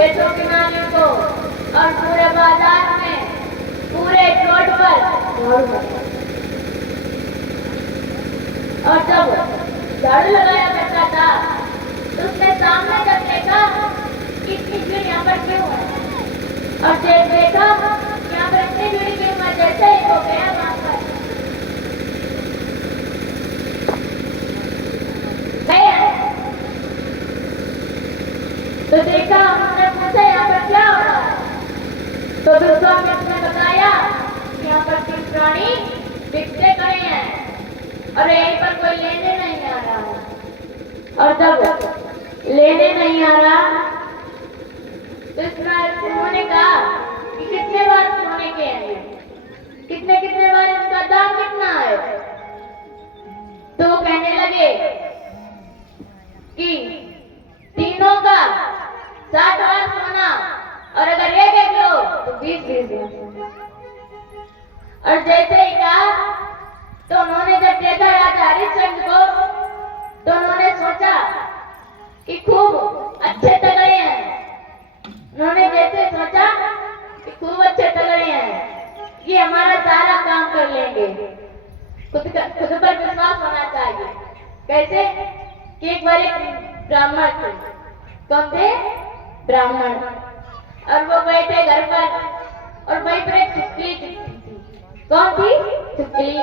खेतों की नालियों को और पूरे बाजार में, पूरे रोड पर झाड़ू लगाया। और जब झाड़ू लगाया करता था तो उसने सामने जब देखा कि इतनी भीड़ यहाँ पर क्यों है, और जब देखा यहाँ पर इतनी भीड़ क्यों है, जैसे ही वो गया वहां पर तो देखा, हमने पूछा यहाँ पर क्या हो रहा है, तो विश्वामित्र ने बताया कि यहाँ पर 3 प्राणी बिकते खड़े हैं और यहीं पर कोई लेने नहीं आ रहा है। और जब लेने नहीं आ रहा तो उन्होंने कहा कि कितने बार सोने के हैं, कितने बार इसका दाम कितना है। तो वो कहने लगे कि तीनों का 60 बार सोना, और अगर एक लो तो 20 और जैसे ही कहा तो उन्होंने जब देखा राजा हरिश्चंद्र को तो उन्होंने सोचा कि खूब अच्छे तगड़े हैं। उन्होंने जैसे सोचा कि खूब अच्छे तगड़े हैं, ये हमारा सारा काम कर लेंगे। खुद पर विश्वास होना चाहिए। कैसे कि एक बार एक ब्राह्मण थे। कौन थे? ब्राह्मण। और वो बैठे घर पर और वहीं पर एक छिपकली थी। कौन थी? छिपकली।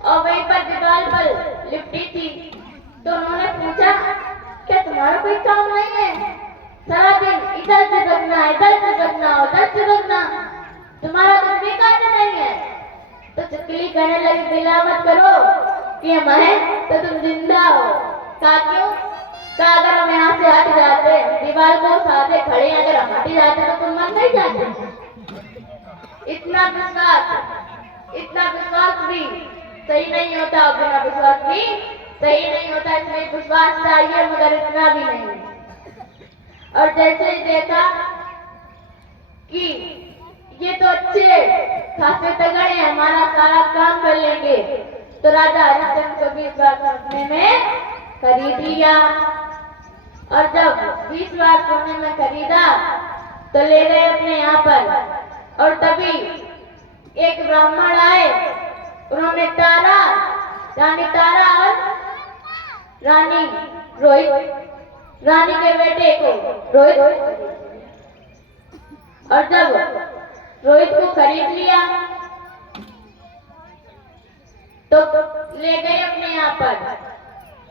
और वहीं पर दीवार पर लिपटी थी। तो उन्होंने पूछा, क्या तुम्हारा कोई काम नहीं है? सारा दिन इधर से भगना, इधर से भगना, उधर से भगना, तुम्हारा कुछ भी कार्य नहीं है। तो छिपकली कहने लगी, गिला मत करो कि हम हैं तो तुम जिंदा हो। कहा क्यों? कहा अगर हम यहाँ से हट जाते, दीवार को साथे खड़े अगर हम हट जाते तो तुम मर नहीं जाते। इतना विश्वास भी सही नहीं होता, और बिना विश्वास भी सही नहीं होता। इसलिए विश्वास चाहिए, मगर इतना भी नहीं। और जैसे ही देखा कि ये तो अच्छे खासे तगड़े हैं, हमारा सारा काम कर लेंगे, तो राजा हरिश्चंद्र को 20 बार सोने में खरीद लिया। और जब 20 बार सोने में खरीदा तो ले गए अपने यहाँ पर। और तभी एक ब्राह्मण आए, उन्होंने रानी तारा और रानी के बेटे को रोहित, और जब रोहित को खरीद लिया तो ले गए अपने यहाँ पर।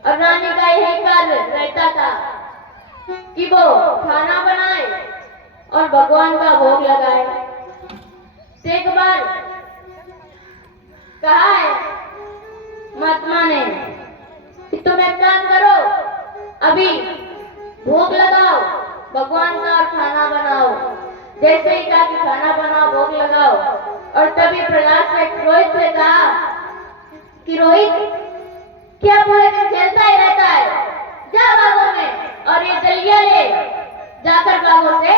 और रानी का यही कार्य रहता था कि वो खाना बनाए और भगवान का भोग लगाए। एक बार कहा है महात्मा ने कि तुम एक काम करो, अभी भोग लगाओ भगवान का और खाना बनाओ। जैसे ही कहा कि खाना बनाओ, भोग लगाओ, और तभी प्रहलाद से रोहित से कहा कि रोहित, क्या पूरे दिन खेलता ही रहता है? जा बागों में और ये दलिया ले जाकर बागों से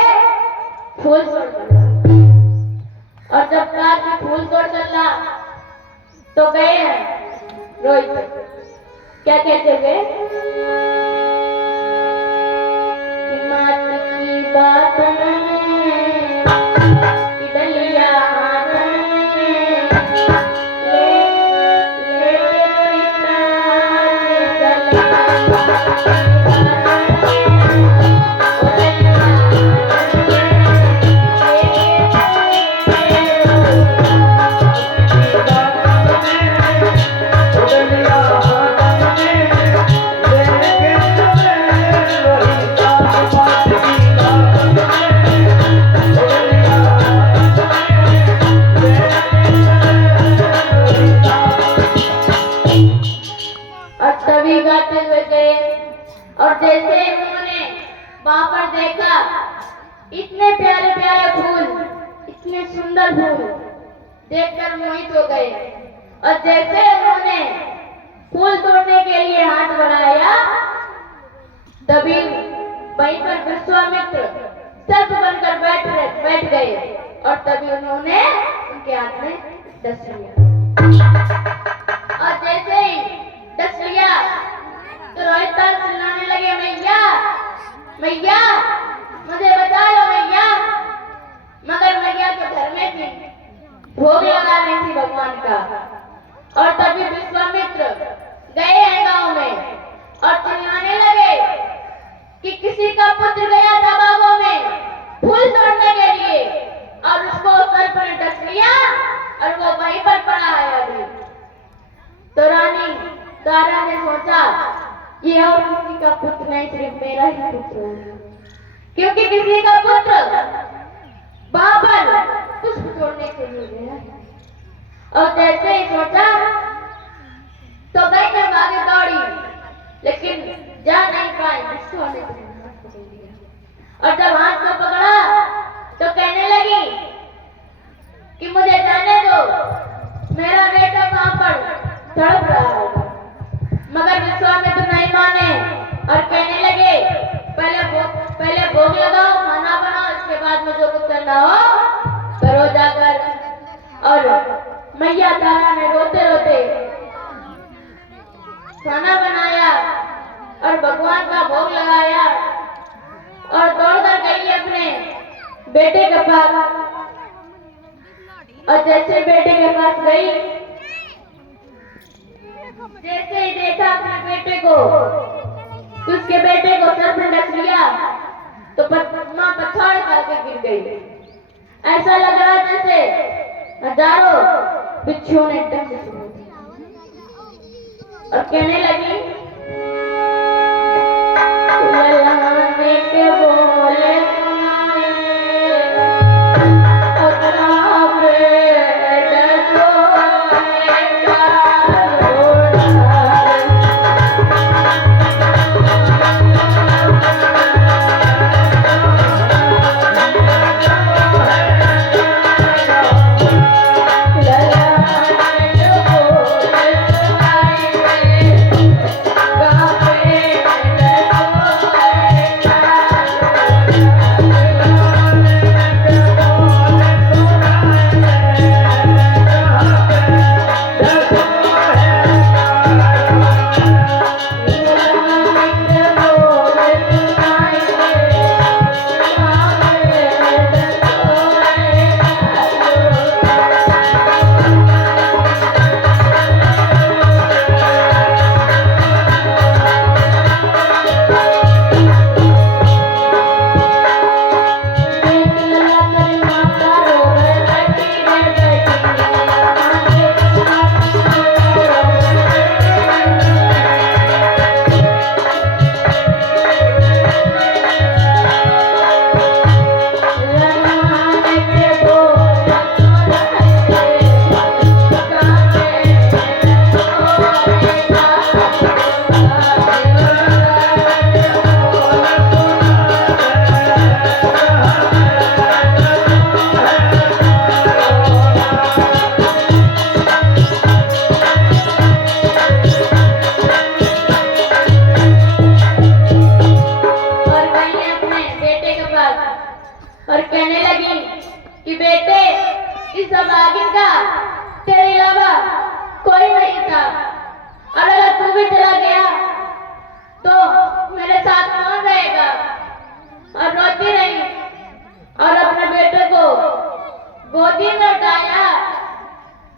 फूल तोड़। और जब कहा कि फूल तोड़ कर ला तो गए हैं रोहित। क्या कहते थे? मात की बात वहां पर देखा इतने प्यारे प्यारे फूल, इतने सुंदर फूल देखकर मोहित हो गए। और जैसे उन्होंने फूल तोड़ने के लिए हाथ बढ़ाया तभी वहीं पर विश्वामित्र सर्प बनकर बैठ गए। और तभी उन्होंने उनके हाथ में डस लिया। और जैसे ही डस लिया तो रोहित चिल्लाने लगे, मैया मैया मुझे बचा लो। और तभी विश्वामित्र गए हैं गांव में और चिल्लाने लगे कि किसी का पुत्र गया था बागों में फूल तोड़ने के लिए और उसको सर्प ने डस लिया और वो वहीं पर पड़ा है अभी। तो रानी तारा ने सोचा ये और किसी का पुत्र नहीं, सिर्फ मेरा ही पुत्र है, क्योंकि किसी का पुत्र बाबर पुष्प तोड़ने के लिए गया है। और जैसे ही सोचा तो गई मैं आगे दौड़ी, लेकिन जा नहीं पाई, और जब हाथ में पकड़ा तो कहने लगी कि मुझे जाने दो, मेरा बेटा वहां पर तड़प रहा है। मगर विश्वामित्र नहीं माने और कहने लगे पहले भोग लगाओ, खाना बनाओ, इसके बाद में जो कुछ करना हो करो जाकर। और मैया तारा ने रोते रोते खाना बनाया और भगवान का भोग लगाया और दौड़कर गई अपने बेटे के पास। और जैसे बेटे के पास गई, जैसे ही देखा अपने बेटे को तो उसके बेटे को सर्प ने डस लिया तो मां पछाड़ करके गिर गई। ऐसा लग रहा जैसे हजारों बिच्छुओं ने डंक से और कहने लगी ललाने के बोले और कहने लगी कि बेटे इस अभागिन का तेरे अलावा कोई नहीं था, और अगर तू भी चला गया तो मेरे साथ कौन रहेगा। और रोती रही और अपने बेटे को गोदी में उठाया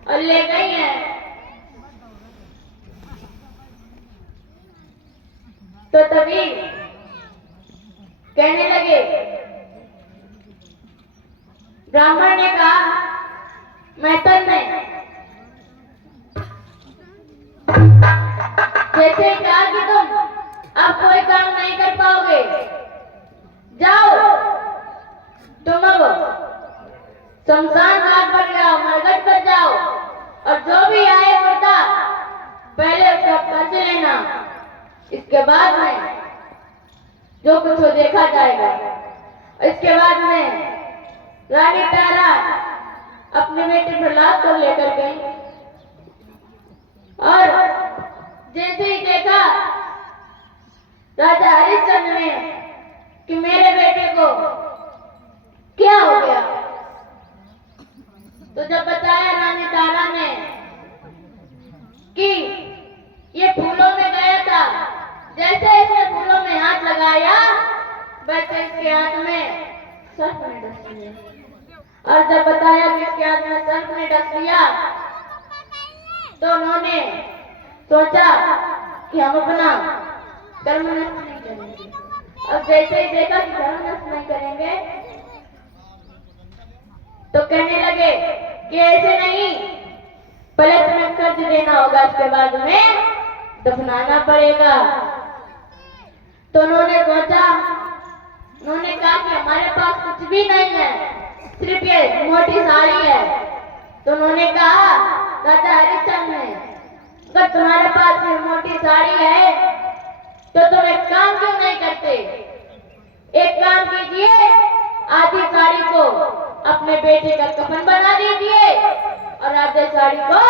और ले गई है। तो तभी कहने लगे, ब्राह्मण ने कहा मैथन में जैसे ही कहा कि तुम अब कोई काम नहीं कर पाओगे, जाओ तुम अब शमशान घाट पर जाओ, मरघट पर जाओ, और जो भी आए मुर्दा पहले उसका पर्च लेना, इसके बाद में जो कुछ हो देखा जाएगा। इसके बाद में रानी तारा अपने बेटे प्रहलाद को लेकर गई और जैसे ही देखा राजा हरिश्चंद्र ने कि मेरे बेटे को क्या हो गया, तो जब बताया रानी तारा ने कि ये फूलों में गया था, जैसे इसने फूलों में हाथ लगाया वैसे इसके हाथ में सर्प ने डस लिया। और जब बताया कि इसके हाथ में सर्प ने डस लिया तो उन्होंने सोचा कि हम अपना कर्म नष्ट नहीं करेंगे। अब जैसे ही देखा कि कर्म नष्ट नहीं करेंगे तो कहने लगे कि ऐसे नहीं, पहले तुम्हें कर्ज देना होगा, उसके बाद उन्हें दफनाना पड़ेगा। तो उन्होंने सोचा, उन्होंने कहा कि हमारे पास कुछ भी नहीं है, सिर्फ ये मोटी साड़ी है। तो उन्होंने कहा, राजा हरिश्चंद्र ने, अगर तुम्हारे पास ये मोटी साड़ी है तो तुम एक काम क्यों नहीं करते? एक काम कीजिए, आधी साड़ी को अपने बेटे का कफन बना दीजिए और आधे साड़ी को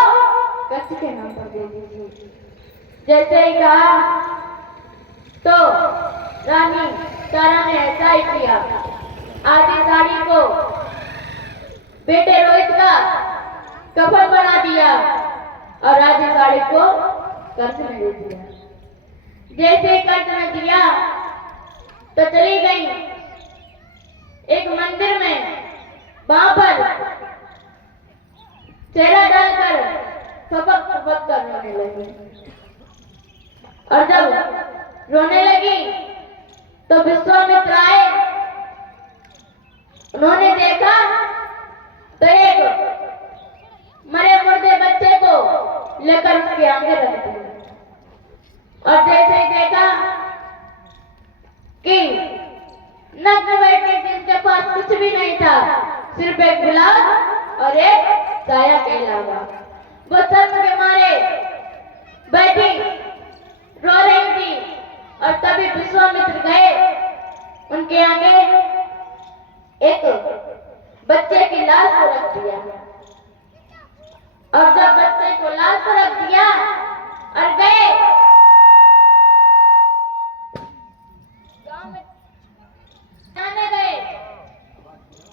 कच्छ के नाम पर दे दीजिए। जैसे ही कहा तो रानी तारा ने ऐसा ही किया। आधी साड़ी को बेटे रोहित का कफन बना दिया और आधी साड़ी को कर्ज में दे दिया। जैसे ही कर्ज में दिया तो चली गई एक मंदिर में, वहां पर चेहरा डालकर फपक फपक कर रोने लगी। और जब रोने लगी तो विश्वामित्र आए। उन्होंने देखा तो एक मरे मुर्दे बच्चे को लेकर उसके आगे रख दिया। और जैसे ही देखा कि नग्न बैठे जिनके पास कुछ भी नहीं था, सिर्फ एक गुलाब और एक साया के अलावा, वो शर्म के मारे बैठी रो रही थी। और तभी विश्वामित्र गए, उनके आगे एक बच्चे की लाश को रख दिया। और जब बच्चे को लाश को रख दिया और गए गांव में,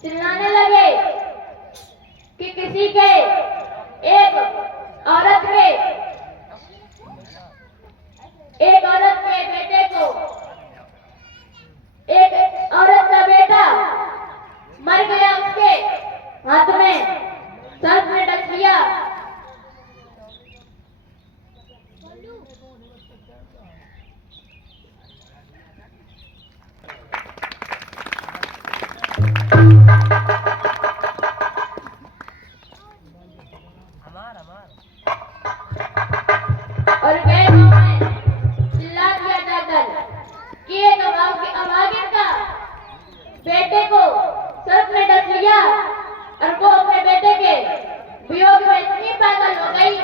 चिल्लाने लगे कि किसी के एक औरत के बेटे को, एक औरत का बेटा मर गया, उसके हाथ में सर्प ने डस लिया। और गए गांव में चिल्ला दिया जाकर कि एक अभागिन का बेटे को सर्प ने डस लिया और वो अपने बेटे के वियोग में इतनी पागल हो गई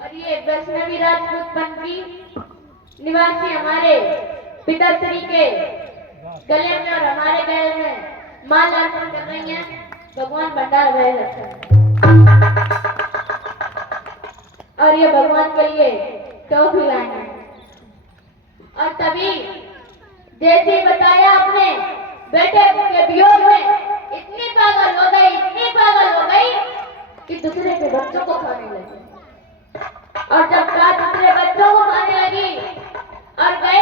और ये वैष्णवी राजपूत पंथी निवासी हमारे पिताश्री के गले में और हमारे गले में माला अर्पण कर रही हैं। भगवान भंडार रहे और ये भगवान के लिए टॉफी लाए हैं। और तभी जैसे ही बताया अपने बेटे के वियोग में इतनी पागल हो गई कि दूसरे के बच्चों को खाने लगी। और जब दूसरे बच्चों को खाने लगी और गए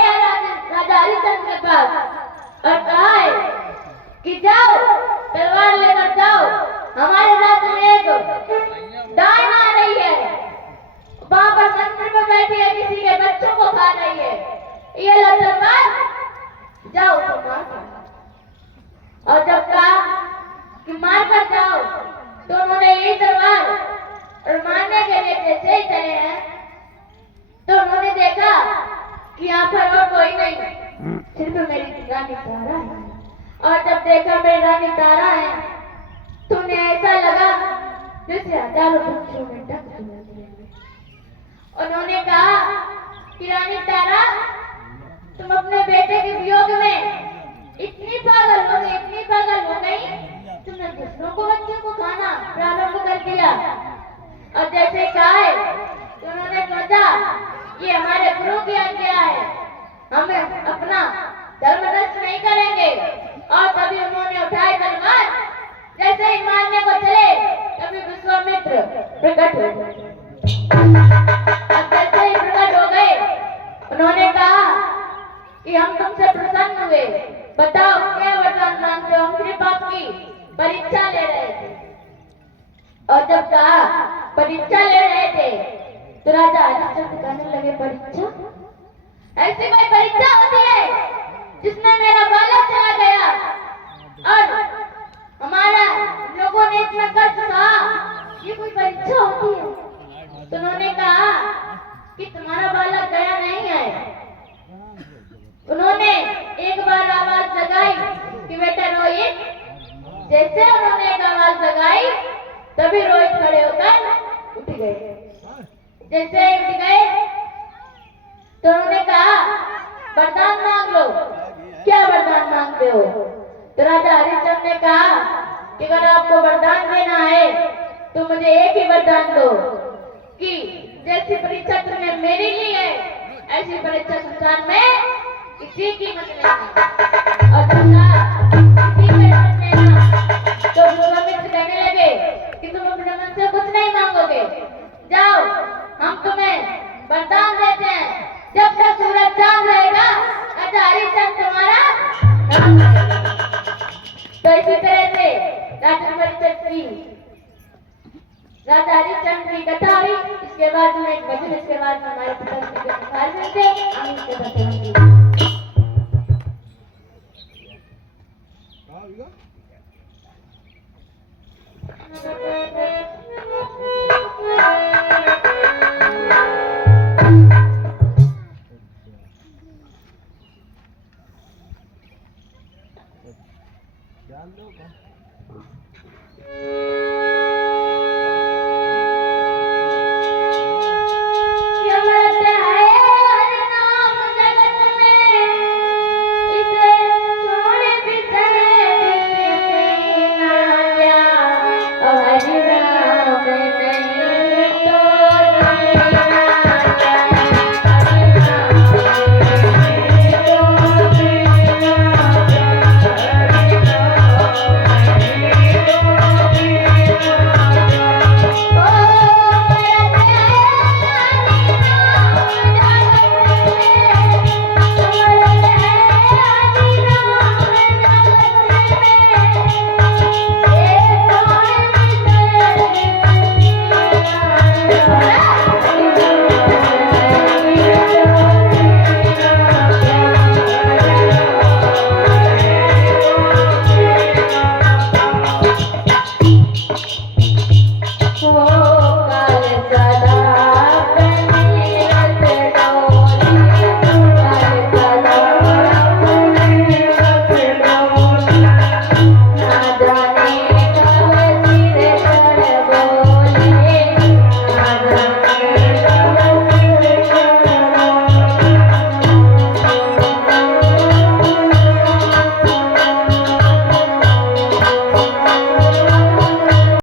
राजा हरिश्चंद्र के पास और कहा है कि जाओ तलवार लेकर जाओ, हमारे राज्य में एक डायन आ रही है, वहां पर मंदिर में बैठी है, किसी के बच्चों को खा रही है, ये लो तलवार, जाओ तो मार कर। और जब कहा कि मार कर जाओ तो उन्होंने यही तलवार और मारने के लिए जैसे ही चले हैं तो उन्होंने देखा कि यहाँ पर और कोई नहीं, सिर्फ मेरी रानी तारा है। और जब देखा मेरी रानी तारा है तो उन्हें ऐसा लगा जैसे हजारों बच्चों में ढक दिया। उन्होंने कहा कि रानी तारा, तुम अपने बेटे के वियोग में इतनी पागल हो गई, तुमने दूसरों को बच्चों को खाना प्रारंभ कर दिया। और जैसे कहा है तो उन्होंने सोचा ये हमारे गुरु की आज्ञा है, हम अपना धर्म नष्ट नहीं करेंगे। और तभी उन्होंने उठाए तलवार, जैसे ही मारने को चले तभी विश्वामित्र प्रकट हो गए। अब जैसे ही प्रकट हो गए उन्होंने कहा कि हम तुमसे प्रसन्न हुए बताओ क्या वरदान मांगते हो? हम सिर्फ आपकी परीक्षा ले रहे थे। और जब कहा परीक्षा ले रहे थे तो राजा हरिश्चंद्र कहने लगे, परीक्षा? ऐसी कोई परीक्षा होती है जिसमें मेरा बालक चला गया और हमारा लोगों ने इतना कष्ट सहा, ये कोई परीक्षा होती है? तो उन्होंने कहा कि तुम्हारा बालक गया नहीं है। उन्होंने एक बार आवाज लगाई कि बेटा रोहित। जैसे उन्होंने एक आवाज लगाई तभी रोहित खड़े होकर उठ गए। जैसे उठ गए तो उन्होंने कहा, वरदान मांग लो। क्या वरदान मांगते हो? तो राजा हरिश्चंद्र ने कहा कि अगर आपको वरदान देना है तो मुझे एक ही वरदान दो कि जैसी परीक्षा तुमने मेरी ली है ऐसी परीक्षा संसार में किसी की मत लेना। और किसी की मत लेना। तो विश्वामित्र कहने लगे कि तुम अपने मन से कुछ नहीं मांगोगे, जाओ हम तुम्हें वरदान देते हैं, जब तक सूरज चांद रहेगा राजा हरिश्चंद्र तुम्हारा नाम करेगा। तो इसी तरह से राजा हरिश्चंद्र की कथा हुई। इसके बाद में एक भजन, इसके बाद में हमारे पिताजी के संस्कार मिलते हैं। हम इसके बच्चे ध्यान दो।